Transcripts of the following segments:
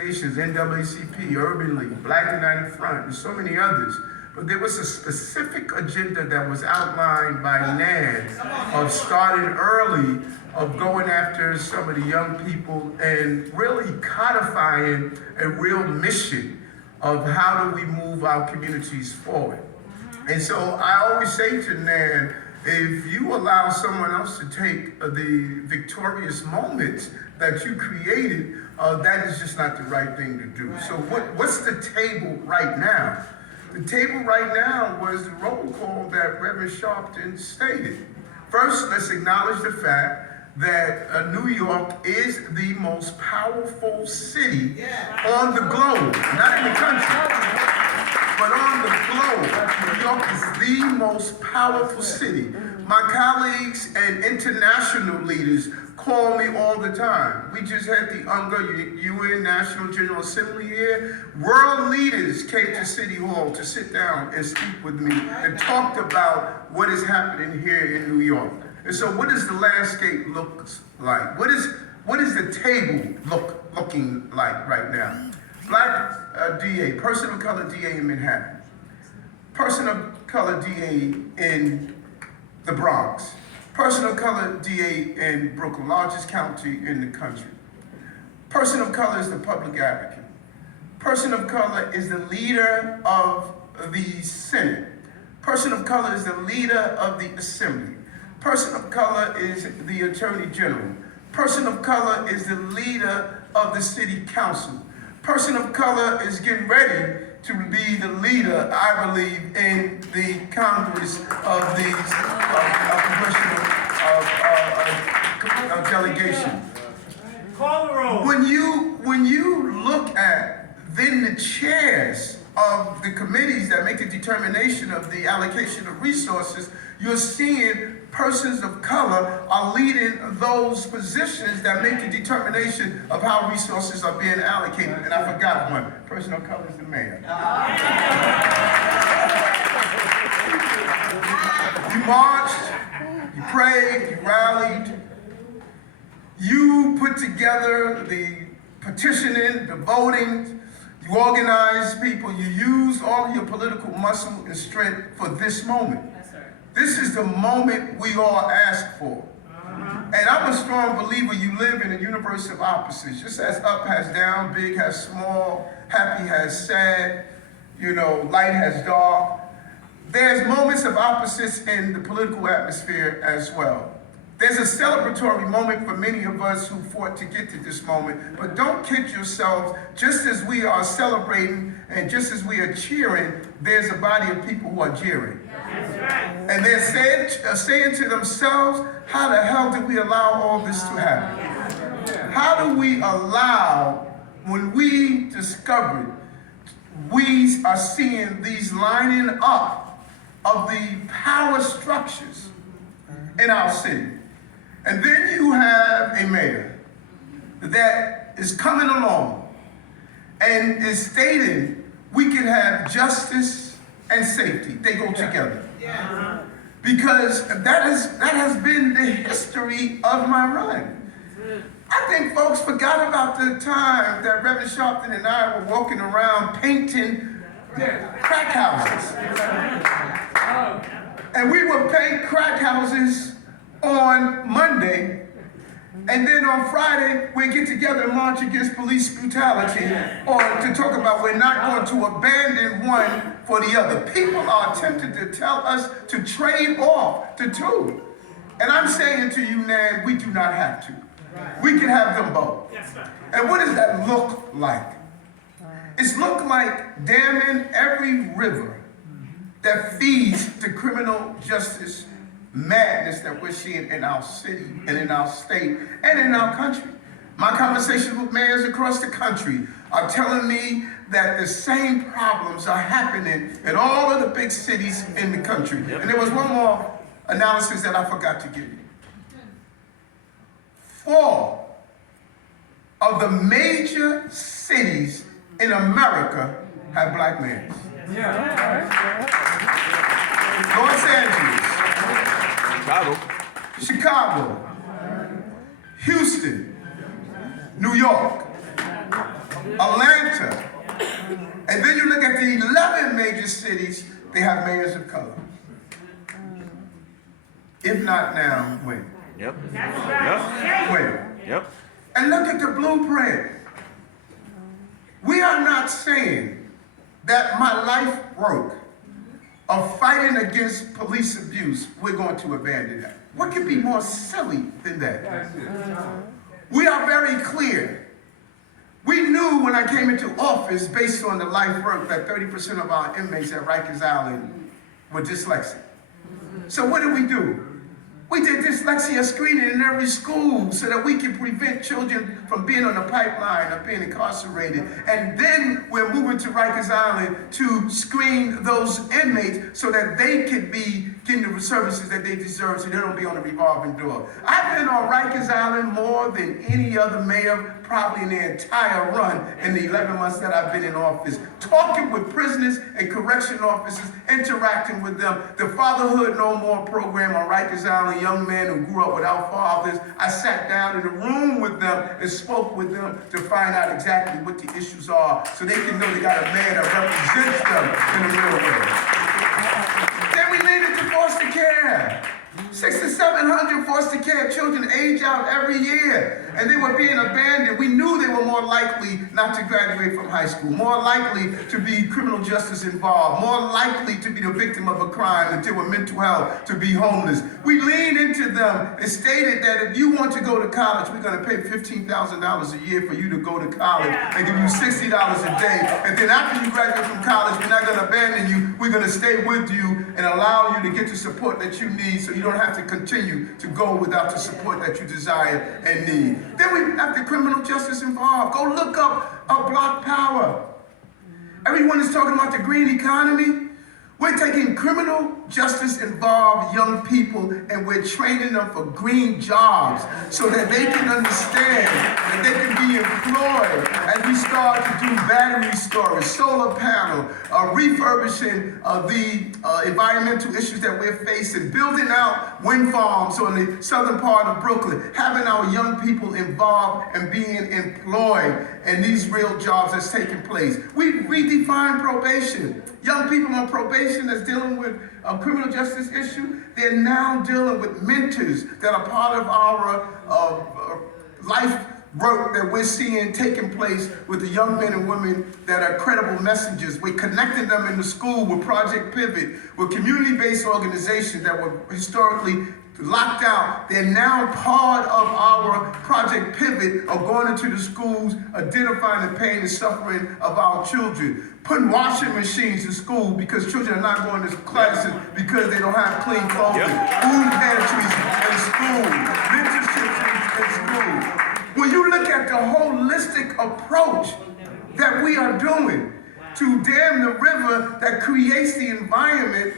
organizations, NAACP, Urban League, Black United Front, and so many others. But there was a specific agenda that was outlined by NAN of starting early, of going after some of the young people and really codifying a real mission of how do we move our communities forward. And so I always say to NAN, if you allow someone else to take the victorious moments that you created, that is just not the right thing to do. So what's the table right now? The table right now was the roll call that Reverend Sharpton stated. First, let's acknowledge the fact that New York is the most powerful city on the globe, not in the country, but on the globe. New York is the most powerful city. My colleagues and international leaders call me all the time. We just had the UNGA, UN National General Assembly here. World leaders came to City Hall to sit down and speak with me and talked about what is happening here in New York. And so what does the landscape look like? What is the table looking like right now? Black DA, person of color DA in Manhattan. Person of color DA in the Bronx. Person of color DA in Brooklyn, largest county in the country. Person of color is the public advocate. Person of color is the leader of the Senate. Person of color is the leader of the Assembly. Person of color is the Attorney General. Person of color is the leader of the City Council. Person of color is getting ready to be the leader, I believe, in the Congress of the congressional delegation. Call the roll. When you look at then the chairs of the committees that make the determination of the allocation of resources, you're seeing persons of color are leading those positions that make the determination of how resources are being allocated. And I forgot one. Person of color is the mayor. You marched, you prayed, you rallied, you put together the petitioning, the voting, you organized people, you used all of your political muscle and strength for this moment. This is the moment we all ask for. And I'm a strong believer you live in a universe of opposites. Just as up has down, big has small, happy has sad, light has dark. There's moments of opposites in the political atmosphere as well. There's a celebratory moment for many of us who fought to get to this moment, but don't kid yourselves, just as we are celebrating and just as we are cheering, there's a body of people who are jeering. And they're saying to themselves, how the hell did we allow all this to happen? How do we allow, when we discovered, we are seeing these lining up of the power structures in our city. And then you have a mayor that is coming along and is stating we can have justice and safety. They go together. Because that has been the history of my run. I think folks forgot about the time that Reverend Sharpton and I were walking around painting crack houses. And we would paint crack houses on Monday, and then on Friday, we get together and march against police brutality, or to talk about we're not going to abandon one for the other. People are tempted to tell us to trade off the two. And I'm saying to you, Nan, we do not have to. We can have them both. And what does that look like? It's look like damming every river that feeds the criminal justice madness that we're seeing in our city and in our state and in our country. My conversations with mayors across the country are telling me that the same problems are happening in all of the big cities in the country. And there was one more analysis that I forgot to give you. 4 of the major cities in America have black mayors. Los Angeles, Chicago, Houston, New York, Atlanta. And then you look at the 11 major cities, they have mayors of color. If not now, when? Yep. When? Yep. And look at the blueprint. We are not saying that my life work of fighting against police abuse, we're going to abandon that. What could be more silly than that? We are very clear. We knew when I came into office, based on the life work, that 30% of our inmates at Rikers Island were dyslexic. So what did we do? We did dyslexia screening in every school so that we can prevent children from being on the pipeline or being incarcerated. And then we're moving to Rikers Island to screen those inmates so that they can be getting the services that they deserve so they don't be on a revolving door. I've been on Rikers Island more than any other mayor probably in the entire run in the 11 months that I've been in office, talking with prisoners and correction officers, interacting with them. The Fatherhood No More program on Rikers Island, young men who grew up without fathers, I sat down in a room with them and spoke with them to find out exactly what the issues are so they can know they got a man that represents them in the real way. Then we lead into foster care. 600 to 700 foster care children age out every year, and they were being abandoned. We knew they were more likely not to graduate from high school, more likely to be criminal justice involved, more likely to be the victim of a crime and deal with mental health, to be homeless. We leaned into them and stated that if you want to go to college, we're going to pay $15,000 a year for you to go to college and give you $60 a day. And then after you graduate from college, we're not going to abandon you. We're going to stay with you and allow you to get the support that you need so you don't have to continue to go without the support that you desire and need. Then we have the criminal justice involved. Go look up Block Power. Everyone is talking about the green economy. We're taking criminal justice involved young people and we're training them for green jobs so that they can understand that they can be employed as we start to do battery storage, solar panel, refurbishing the environmental issues that we're facing, building out wind farms on the southern part of Brooklyn, having our young people involved and being employed in these real jobs that's taking place. We redefined probation. Young people on probation that's dealing with a criminal justice issue, they're now dealing with mentors that are part of our life work that we're seeing taking place with the young men and women that are credible messengers. We're connecting them in the school with Project Pivot, with community-based organizations that were historically locked out. They're now part of our Project Pivot of going into the schools, identifying the pain and suffering of our children, putting washing machines in school because children are not going to classes because they don't have clean clothing, food pantries in school, mentorships in school. When you look at the holistic approach that we are doing to dam the river that creates the environment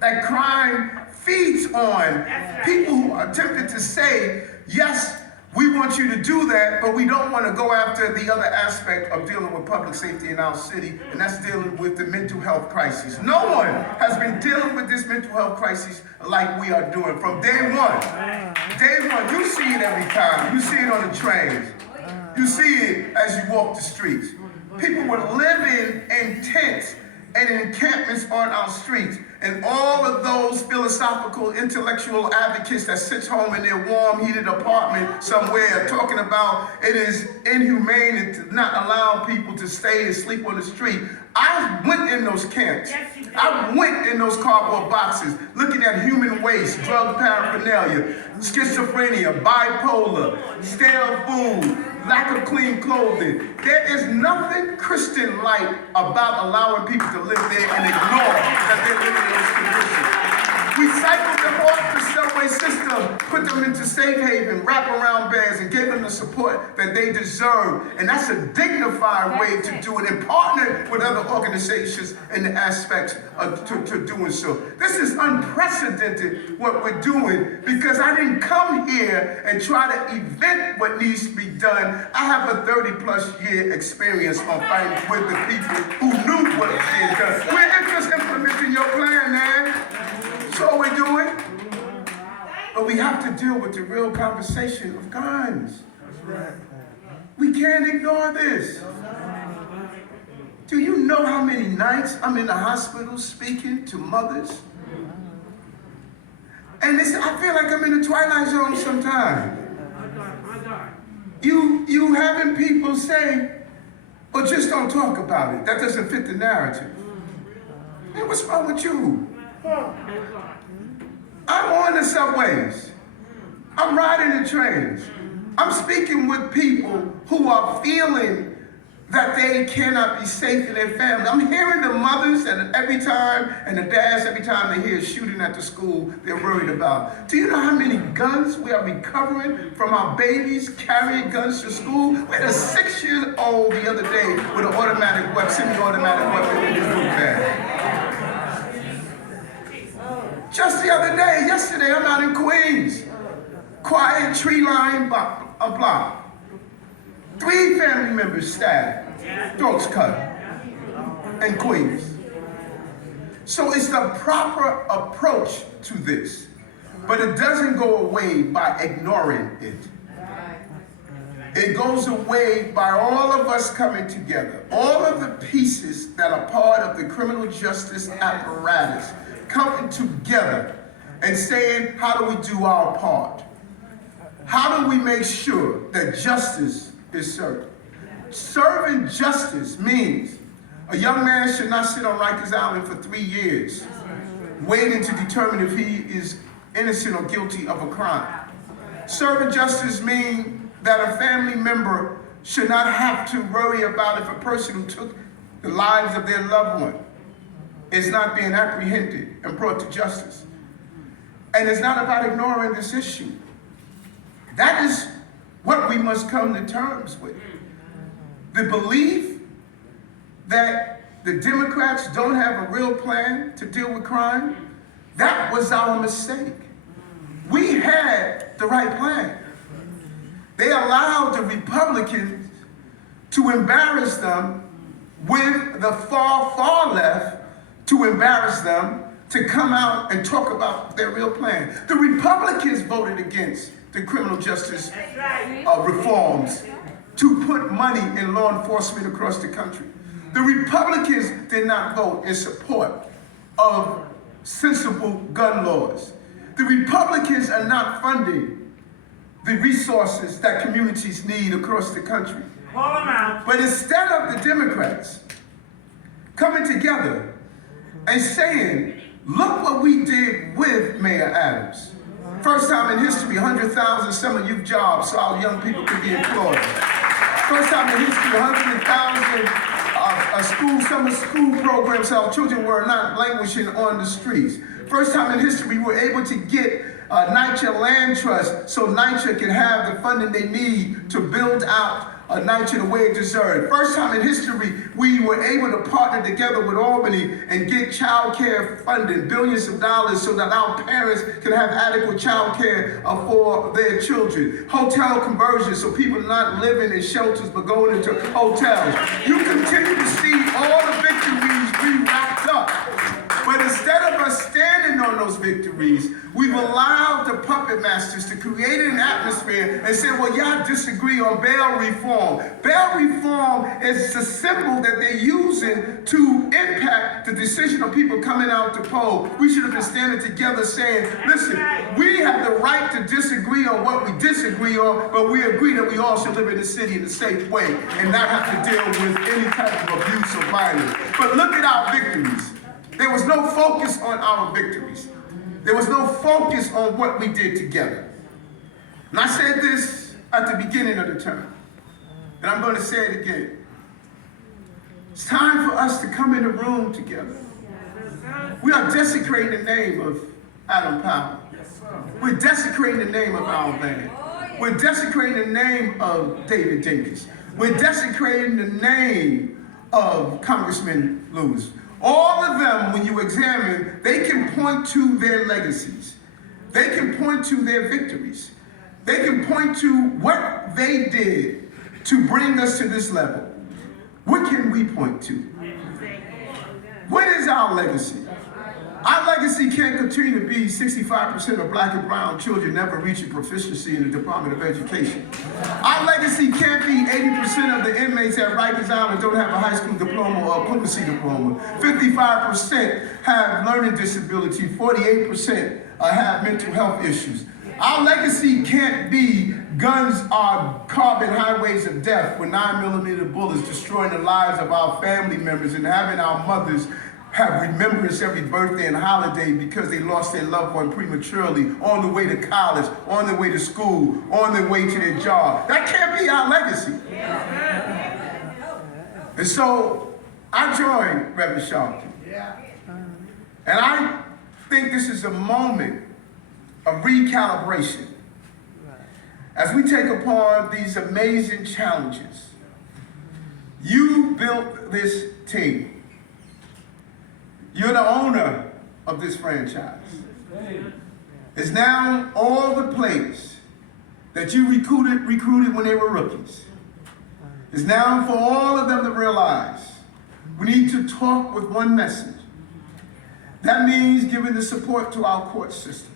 that crime feeds on, people who are tempted to say, yes, we want you to do that, but we don't want to go after the other aspect of dealing with public safety in our city, and that's dealing with the mental health crisis. No one has been dealing with this mental health crisis like we are doing from day one. Day one, you see it every time. You see it on the trains. You see it as you walk the streets. People were living in tents and encampments on our streets. And all of those philosophical, intellectual advocates that sits home in their warm, heated apartment somewhere talking about it is inhumane to not allow people to stay and sleep on the street. I went in those camps. I went in those cardboard boxes looking at human waste, drug paraphernalia, schizophrenia, bipolar, stale food, lack of clean clothing. There is nothing Christian-like about allowing people to live there and ignore that they're living in those conditions. We cycled them off the subway system, put them into safe haven, wraparound beds, and gave them the support that they deserve. And that's a dignified way to do it, and partner with other organizations in the aspects of to doing so. This is unprecedented what we're doing, because I didn't come here and try to invent what needs to be done. I have a 30-plus year experience on fighting with the people who knew what was being done. We're just implementing your plan, man. That's all we're doing. But we have to deal with the real conversation of guns. We can't ignore this. Do you know how many nights I'm in the hospital speaking to mothers? And I feel like I'm in the Twilight Zone sometimes. You having people say, but just don't talk about it. That doesn't fit the narrative. Man, what's wrong with you? I'm on the subways. I'm riding the trains. I'm speaking with people who are feeling that they cannot be safe in their family. I'm hearing the mothers that every time, and the dads every time they hear a shooting at the school, they're worried about. Do you know how many guns we are recovering from our babies carrying guns to school? We had a 6-year-old the other day with an automatic weapon, semi-automatic weapon in his book bag. Just the other day, yesterday, I'm out in Queens. Quiet tree-lined block. 3 family members stabbed, throats cut, in Queens. So it's the proper approach to this, but it doesn't go away by ignoring it. It goes away by all of us coming together, all of the pieces that are part of the criminal justice apparatus coming together and saying, how do we do our part? How do we make sure that justice is served? Serving justice means a young man should not sit on Rikers Island for 3 years, waiting to determine if he is innocent or guilty of a crime. Serving justice means that a family member should not have to worry about if a person who took the lives of their loved one is not being apprehended and brought to justice. And it's not about ignoring this issue. That is what we must come to terms with. The belief that the Democrats don't have a real plan to deal with crime, that was our mistake. We had the right plan. They allowed the Republicans to embarrass them with the far left to embarrass them to come out and talk about their real plan. The Republicans voted against the criminal justice reforms to put money in law enforcement across the country. The Republicans did not vote in support of sensible gun laws. The Republicans are not funding the resources that communities need across the country. Call them out. But instead of the Democrats coming together and saying, look what we did with Mayor Adams. First time in history, 100,000 summer youth jobs so our young people could be employed. First time in history, 100,000 summer school programs so our children were not languishing on the streets. First time in history, we were able to get NYCHA Land Trust so NYCHA can have the funding they need to build out NYCHA the way it deserved. First time in history, we were able to partner together with Albany and get child care funding, billions of dollars so that our parents can have adequate child care for their children. Hotel conversions so people are not living in shelters but going into hotels. You continue to see all the victories we wrapped up. But instead of us standing on those victories, we've allowed the puppet masters to create an atmosphere and say, well, y'all disagree on bail reform. Bail reform is the symbol that they're using to impact the decision of people coming out to poll. We should have been standing together saying, listen, we have the right to disagree on what we disagree on, but we agree that we all should live in the city in a safe way and not have to deal with any type of abuse or violence. But look at our victories. There was no focus on our victories. There was no focus on what we did together. And I said this at the beginning of the term, and I'm going to say it again. It's time for us to come in a room together. We are desecrating the name of Adam Powell. We're desecrating the name of Al Van. We're desecrating the name of David Dinkins. We're desecrating the name of Congressman Lewis. All of them, when you examine, they can point to their legacies. They can point to their victories. They can point to what they did to bring us to this level. What can we point to? What is our legacy? Our legacy can't continue to be 65% of black and brown children never reaching proficiency in the Department of Education. Our legacy can't be 80% of the inmates at Rikers Island don't have a high school diploma or a equivalency diploma. 55% have learning disability. 48% have mental health issues. Our legacy can't be guns are carbon highways of death with 9mm bullets destroying the lives of our family members and having our mothers have remembrance every birthday and holiday because they lost their loved one prematurely on the way to college, on the way to school, on their way to their job. That can't be our legacy. And so I joined Reverend Sharpton. And I think this is a moment of recalibration as we take upon these amazing challenges. You built this team. You're the owner of this franchise. It's now all the players that you recruited when they were rookies. It's now for all of them to realize we need to talk with one message. That means giving the support to our court systems.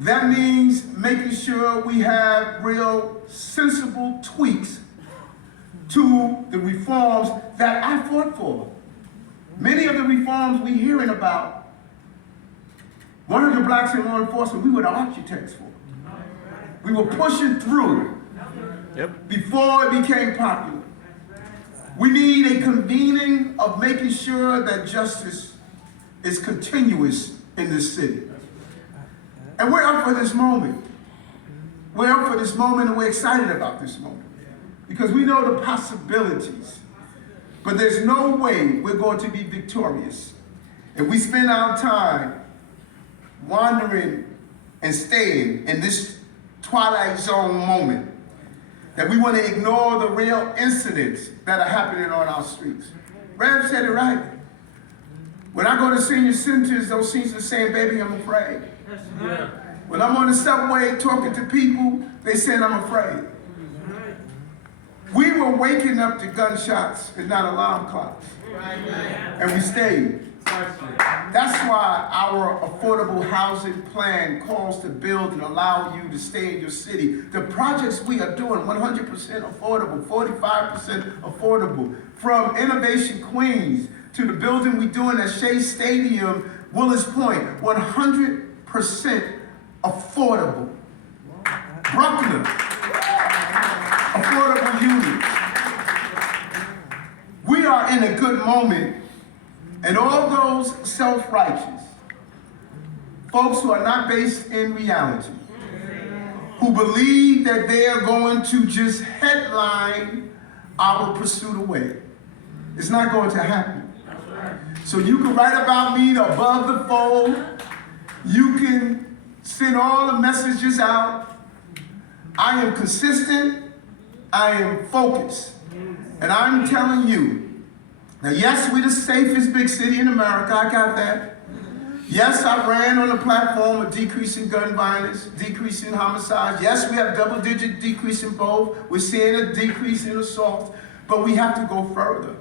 That means making sure we have real sensible tweaks to the reforms that I fought for. Many of the reforms we're hearing about, 100 blacks in law enforcement, we were the architects for. We were pushing through before it became popular. We need a convening of making sure that justice is continuous in this city. And we're up for this moment. We're up for this moment and we're excited about this moment because we know the possibilities. But there's no way we're going to be victorious if we spend our time wandering and staying in this twilight zone moment, that we want to ignore the real incidents that are happening on our streets. Rev said it right. When I go to senior centers, those seniors are saying, baby, I'm afraid. When I'm on the subway talking to people, they saying I'm afraid. We were waking up to gunshots and not alarm clocks. And we stayed. That's why our affordable housing plan calls to build and allow you to stay in your city. The projects we are doing, 100% affordable, 45% affordable. From Innovation Queens to the building we're doing at Shea Stadium, Willis Point, 100% affordable. Bruckner, affordable units. We are in a good moment, and all those self-righteous folks who are not based in reality, who believe that they are going to just headline our pursuit away, it's not going to happen. So you can write about me above the fold, you can send all the messages out. I am consistent, I am focused, and I'm telling you, now yes, we're the safest big city in America, I got that. Yes, I ran on the platform of decreasing gun violence, decreasing homicides. Yes, we have double-digit decrease in both. We're seeing a decrease in assault, but we have to go further.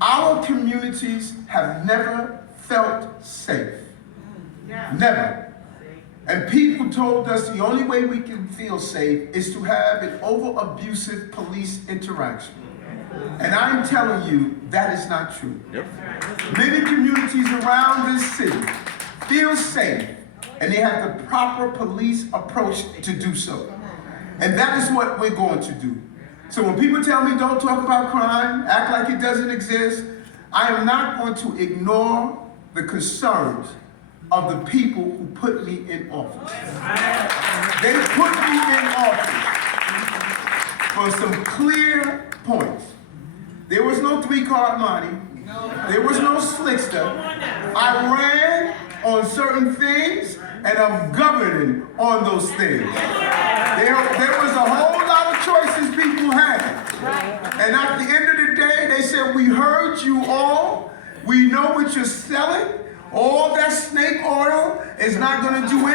Our communities have never felt safe, never. And people told us the only way we can feel safe is to have an over-abusive police interaction. And I'm telling you, that is not true. Many communities around this city feel safe, and they have the proper police approach to do so. And that is what we're going to do. So when people tell me don't talk about crime, act like it doesn't exist, I am not going to ignore the concerns of the people who put me in office. They put me in office for some clear points. There was no three-card money. There was no slickster. I ran on certain things, and I'm governing on those things. There was a whole lot of choices people had. And at the end of the day, they said, we heard you all. We know what you're selling. All that snake oil is not going to do anything.